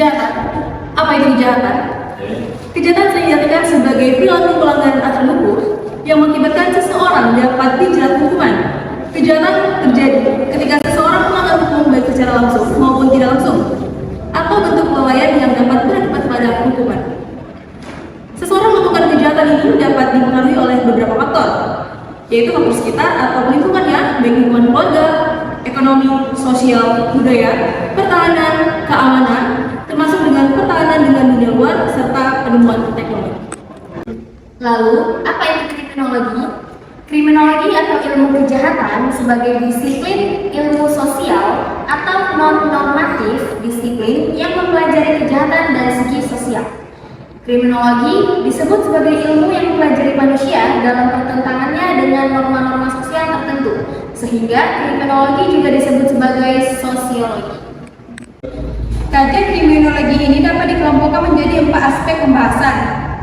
Kejahatan? Apa itu kejahatan? Kejahatan sering diartikan sebagai perilaku pelanggaran aturan hukum yang mengakibatkan seseorang dapat dijerat hukuman. Kejahatan terjadi ketika seseorang melanggar hukum baik secara langsung maupun tidak langsung, atau bentuk kelalaian yang dapat berakibat pada hukuman. Seseorang melakukan kejahatan ini dapat dipengaruhi oleh beberapa faktor, yaitu faktor sekitar atau lingkungannya, baik lingkungan keluarga, ekonomi, sosial, budaya, pertahanan, keamanan, termasuk dengan pertahanan dengan dunia luar serta penemuan teknologi. Lalu, apa itu kriminologi? Kriminologi atau ilmu kejahatan sebagai disiplin ilmu sosial atau non-normatif disiplin yang mempelajari kejahatan dari segi sosial. Kriminologi disebut sebagai ilmu yang mempelajari manusia dalam pertentangannya dengan norma-norma sosial tertentu, sehingga kriminologi juga disebut sebagai sosiologi. Kajian kriminologi ini dapat dikelompokkan menjadi 4 aspek pembahasan,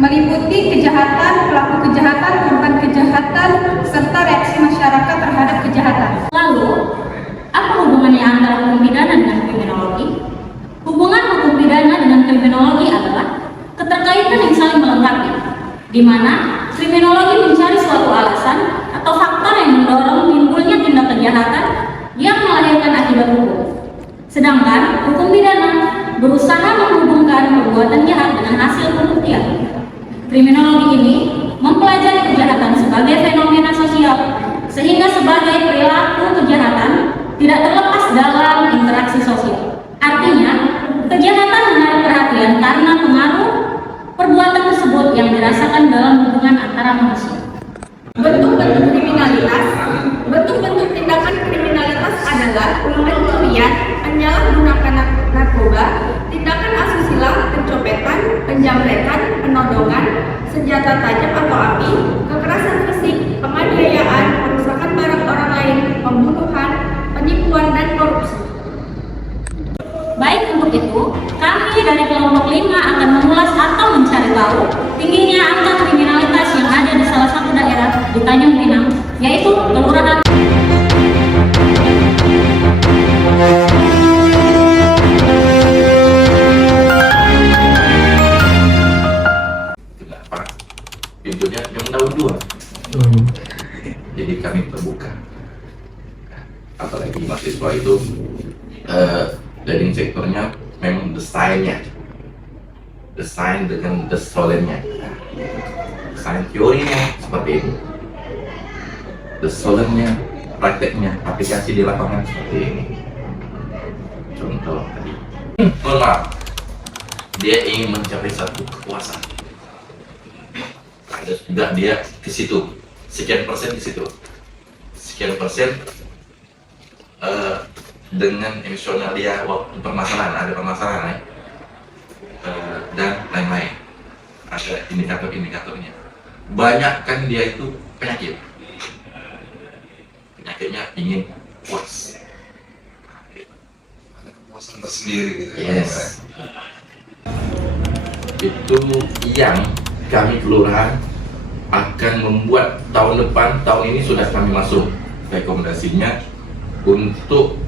meliputi kejahatan, pelaku kejahatan, korban kejahatan, serta reaksi masyarakat terhadap kejahatan. Lalu, apa hubungannya antara hukum pidana dengan kriminologi? Hubungan hukum pidana dengan kriminologi adalah keterkaitan yang saling melengkapi, di mana kriminologi mencari suatu alasan atau faktor yang mendorong timbulnya tindak kejahatan yang melahirkan akibat hukum. Sedangkan hukum pidana berusaha menghubungkan perbuatan jahat dengan hasil pembuktian. Kriminologi ini mempelajari kejahatan sebagai fenomena sosial, sehingga sebagai perilaku kejahatan tidak terlepas dalam interaksi sosial. Artinya, kejahatan menarik perhatian karena pengaruh perbuatan tersebut yang dirasakan dalam hubungan antara manusia. Bentuk-bentuk kriminalitas. Bentuk-bentuk tindakan kriminalitas adalah pencurian, penyalahgunaan narkoba, tindakan asusila, pencopetan, penjamretan, penodongan, senjata tajam atau api, kekerasan fisik, penganiayaan, perusakan barang orang lain, pembunuhan, penipuan, dan korupsi. Baik, untuk itu, kami dari kelompok 5 akan mengulas atau mencari tahu tingginya angka kriminalitas yang ada di salah satu daerah di Tanjung Pinang, yaitu Kelurahan. Kenapa? Pintunya yang daun 2. Jadi kami terbuka. Apalagi mahasiswa itu leading sektornya memang desain dengan desolennya. Desain teorinya seperti ini, desolennya, prakteknya, aplikasi di lapangan seperti ini. Contoh tadi, maaf, dia ingin mencapai satu kekuasaan. Ada juga dia ke situ, sekian persen di situ, sekian persen dengan emosional dia waktu ada permasalahan dan lain-lain, ada indikator-indikatornya. Banyak kan dia itu penyakitnya ingin puas, kepuasan tersendiri gitu. yes. Itu yang kami kelurahan akan membuat tahun depan. Tahun ini sudah kami masuk rekomendasinya untuk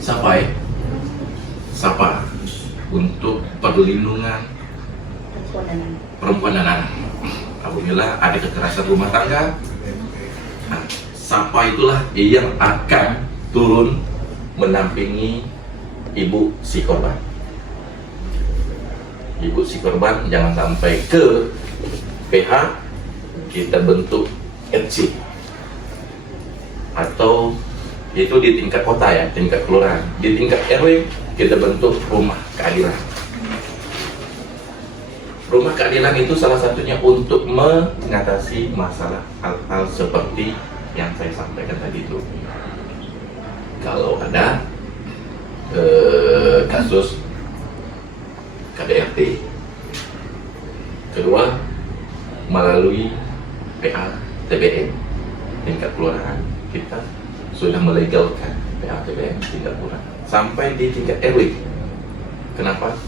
SAPA untuk perlindungan perempuan dan anak. Apabila ada kekerasan rumah tangga, nah, SAPA itulah yang akan turun mendampingi ibu si korban. Ibu si korban jangan sampai ke PH, kita bentuk RC, atau itu di tingkat kota ya, tingkat kelurahan. Di tingkat RW kita bentuk rumah keadilan. Rumah keadilan itu salah satunya untuk mengatasi masalah hal-hal seperti yang saya sampaikan tadi itu. Kalau ada kasus KDRT, kedua melalui PA TBM tingkat kelurahan, kita sudah melegalkan PA TBM tingkat kelurahan sampai di tingkat RW. Kenapa?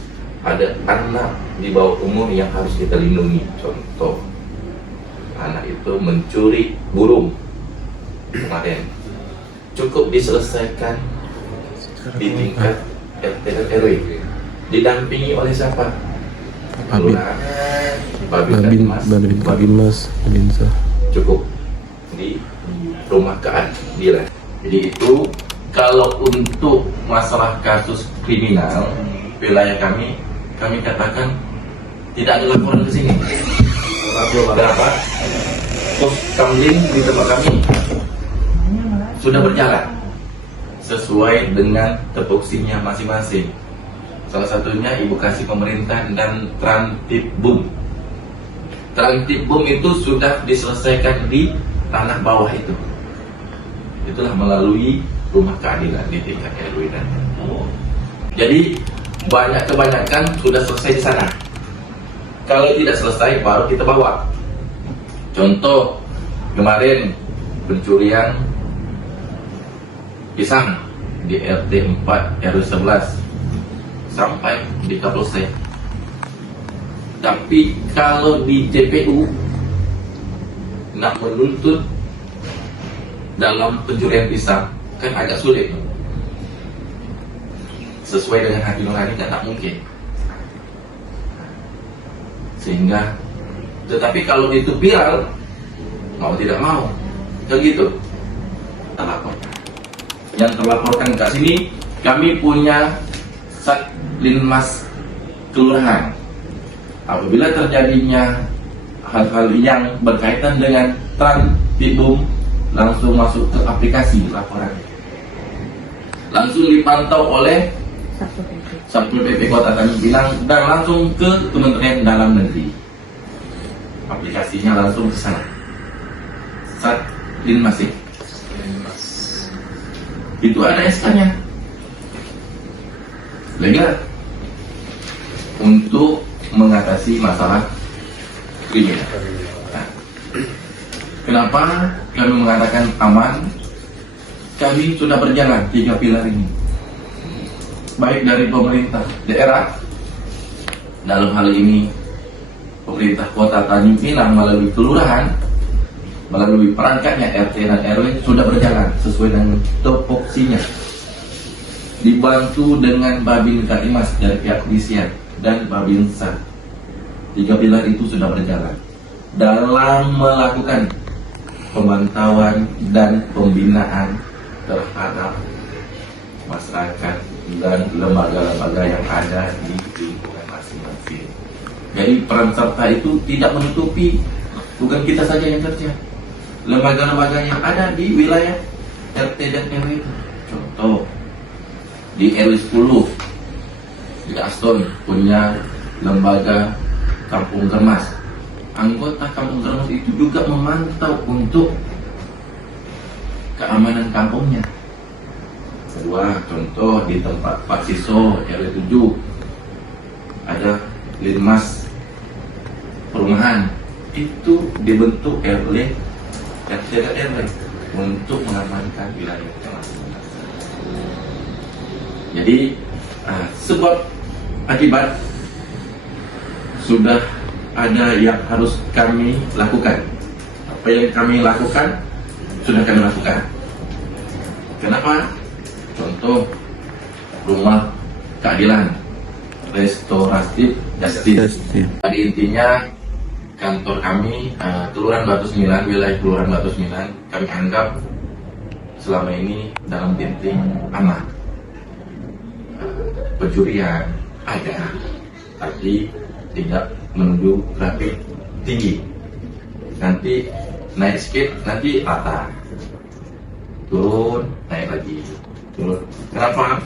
Ada anak di bawah umur yang harus kita lindungi. Contoh, anak itu mencuri burung kemarin, cukup diselesaikan di tingkat RT dan RW. Didampingi oleh siapa? Kelurahan, Babin Kabimas, Babinsa. cukup di rumah keadilan. Jadi itu kalau untuk masalah kasus kriminal wilayah kami katakan tidak ada laporan ke sini. Berapa? Pos kamling di tempat kami sudah berjalan sesuai dengan tupoksinya masing-masing. Salah satunya ibu kasih pemerintah dan Trantipbum. Trantipbum itu sudah diselesaikan di tanah bawah itu. Itulah melalui rumah keadilan di tingkat RW dan jadi kebanyakan sudah selesai di sana. Kalau tidak selesai baru kita bawa. Contoh kemarin pencurian pisang di RT 4 RW 11 sampai di Kapolsek. Tapi kalau di JPU nak menuntut dalam pencurian pisang kan agak sulit. Sesuai dengan hati nurani tak mungkin. Sehingga tetapi kalau itu viral mau tidak mau kan gitu terlaporkan. Yang terlaporkan ke sini kami punya Satlinmas kelurahan. Apabila terjadinya hal-hal yang berkaitan dengan Trantipbum langsung masuk ke aplikasi laporan, langsung dipantau oleh Satpol PP Kota Tanjung Pinang dan langsung ke Kementerian Dalam Negeri. Aplikasinya langsung ke sana. Satlinmas itu ada SK-nya. Legal untuk mengatasi masalah kriminal. Nah, kenapa kami mengatakan aman? Kami sudah berjalan 3 pilar ini, baik dari pemerintah daerah, dalam hal ini pemerintah Kota Tanjung Pinang melalui kelurahan, melalui perangkatnya RT dan RW sudah berjalan sesuai dengan tupoksinya. Dibantu dengan Babin Katimas dari pihak kepolisian dan Babinsa. 3 pilar itu sudah berjalan dalam melakukan pemantauan dan pembinaan terhadap masyarakat dan lembaga-lembaga yang ada di lingkungan masing-masing. Jadi peran serta itu tidak menutupi bukan kita saja yang kerja, lembaga-lembaga yang ada di wilayah RT dan RW itu. Contoh di RW 10 di Aston punya lembaga Kampung Germas. Anggota Kampung Germas itu juga memantau untuk keamanan kampungnya. Kedua, contoh di tempat Pak Siso RW 7 ada Linmas perumahan, itu dibentuk RT dan RW untuk mengamankan wilayah masing-masing. Jadi sebab akibat sudah ada yang harus kami lakukan. Apa yang kami lakukan sudah kami lakukan. Kenapa? Contoh rumah keadilan, restoratif justice. Tadi intinya kantor kami Kelurahan Batu 9, wilayah Kelurahan Batu 9 kami anggap selama ini dalam titik aman. Pencurian ada, tapi tidak menuju grafik tinggi. Nanti naik sedikit, nanti rata, turun, naik lagi, turun. Kenapa?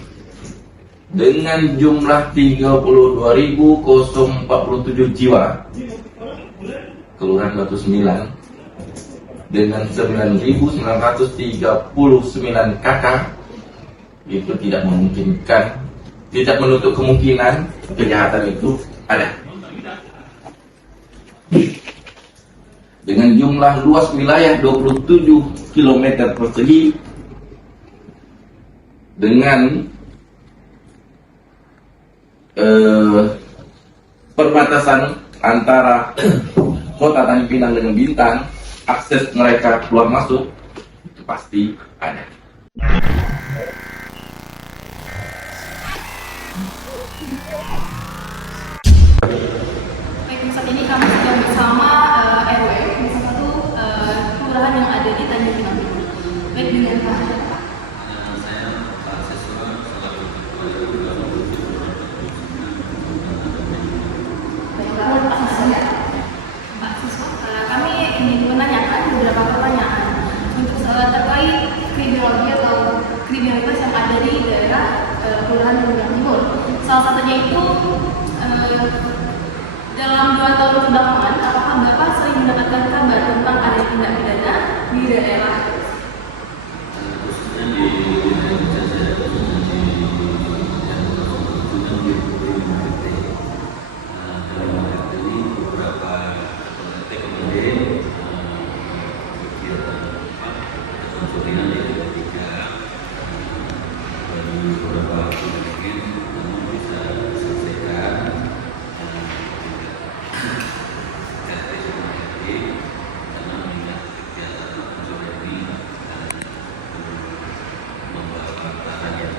Dengan jumlah 32.047 jiwa, Kelurahan Batu 9 dengan 9.939 kakak itu tidak memungkinkan, tidak menutup kemungkinan kejahatan itu ada. Dengan jumlah luas wilayah 27 km persegi, dengan perbatasan antara Kota Tanjung Pinang dengan Bintan, akses mereka keluar masuk itu pasti ada. Baik, saat ini kami sedang bersama RW di salah satu kelurahan yang ada di Tanjung Pinang. Baik, dengan Pak. Saya Pak Siswa selaku Baik, Pak Siswa. Pak Siswa, kami ingin menanyakan beberapa pertanyaan untuk terkait kriminologi atau kriminalitas yang ada di daerah kelurahan Tanjung Timur. Salah satunya itu dalam 2 tahun kebelakangan, apakah Bapak sering mendapatkan kabar tentang ada tindak pidana di daerah? khususnya di wilayah saya dalam hal ini beberapa kemarin kegiatan konsulinan yang ketiga dari beberapa kemarin namun bisa diselesaikan karena mengingat kegiatan konsulinan ini membawa tantangan yang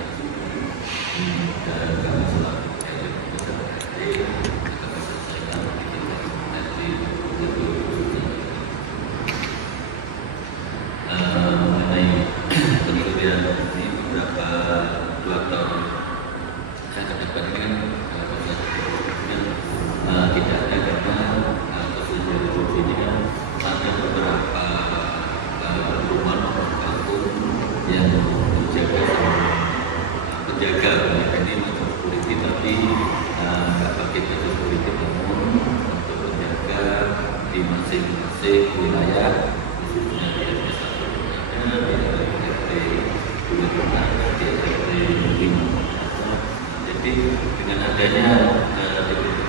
dan kami selaku mengenai kemudian ini beberapa 2 tahun saya katakan ini kan tidak ada karena kasus dari korupsi ini kan ada beberapa rumah kampung yang menjaga penjaga ini macam security tapi nggak pakai baju security namun untuk menjaga di masing-masing wilayah khususnya di RT 1 di RT 2 di RT 5. Jadi dengan adanya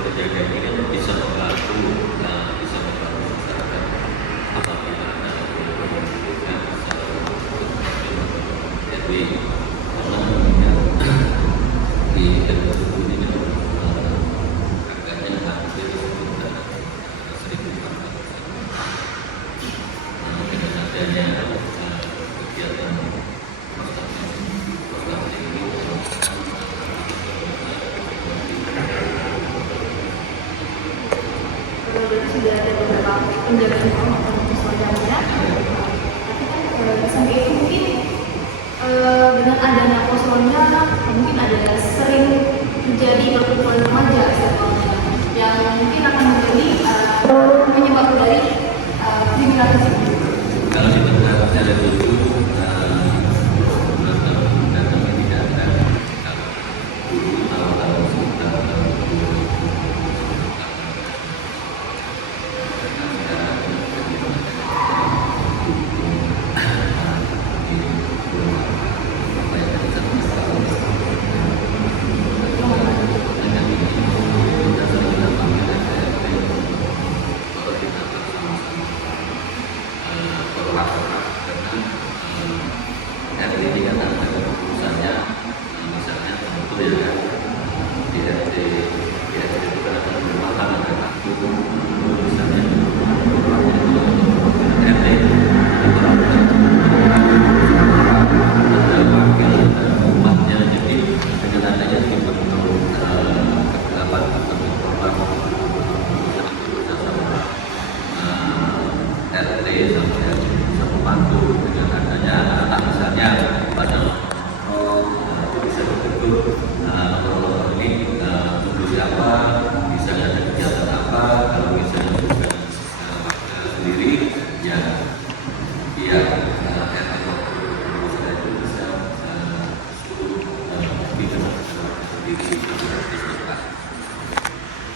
penjaga ini kan bisa membantu masyarakat apabila ada jadi karena di RT ini agaknya hampir sekitar 1.400 dengan adanya kegiatan Berarti sudah ada beberapa penjagaan maupun semacamnya. Tapi kan di samping itu mungkin dengan adanya posronda mungkin ada sering terjadi perkumpulan remaja yang mungkin akan menjadi penyebab dari kriminalitas ini. kalau di tempat ada itu datang tidak ada dulu tahun-tahun sekitar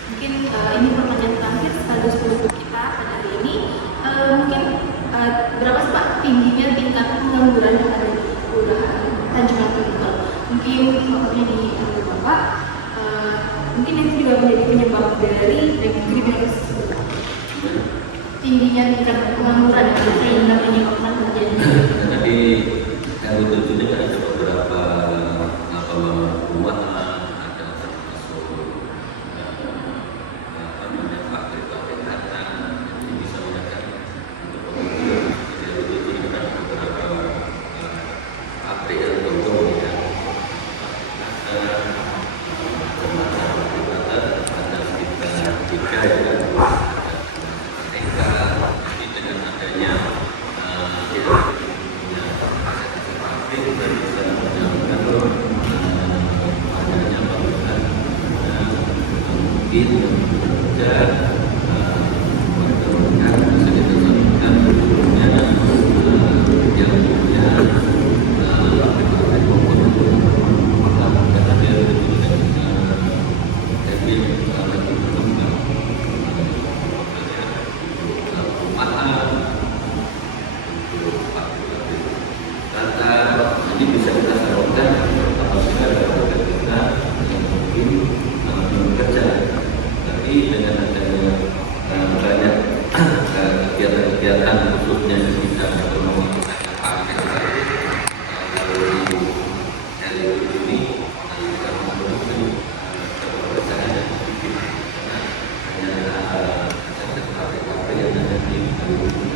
Mungkin ini pertanyaan terakhir sekaligus penutup kita pada hari ini. Mungkin berapa sih Pak tingginya tingkat pengangguran yang ada di kelurahan Tanjung Pinang? Mungkin contohnya di Bapak, mungkin itu juga menjadi penyebab dari kriminalitas tingginya tingkat pengangguran yang ada sehingga menyebabkan terjadi. Tapi kalau tentunya ada beberapa rumah ada termasuk pabrik-pabrik harta ini bisa menekan untuk penggunaan itu kan beberapa pabrik yang tentu ya ada sekitar untuk aktif data. Jadi bisa kita salurkan apabila ada program kita yang mungkin bekerja. Tapi dengan adanya banyak kegiatan-kegiatan khususnya di bidang ekonomi yang pakai dari ini kita memproduksi kepercayaan yang sedikit karena hanya ada yang ada di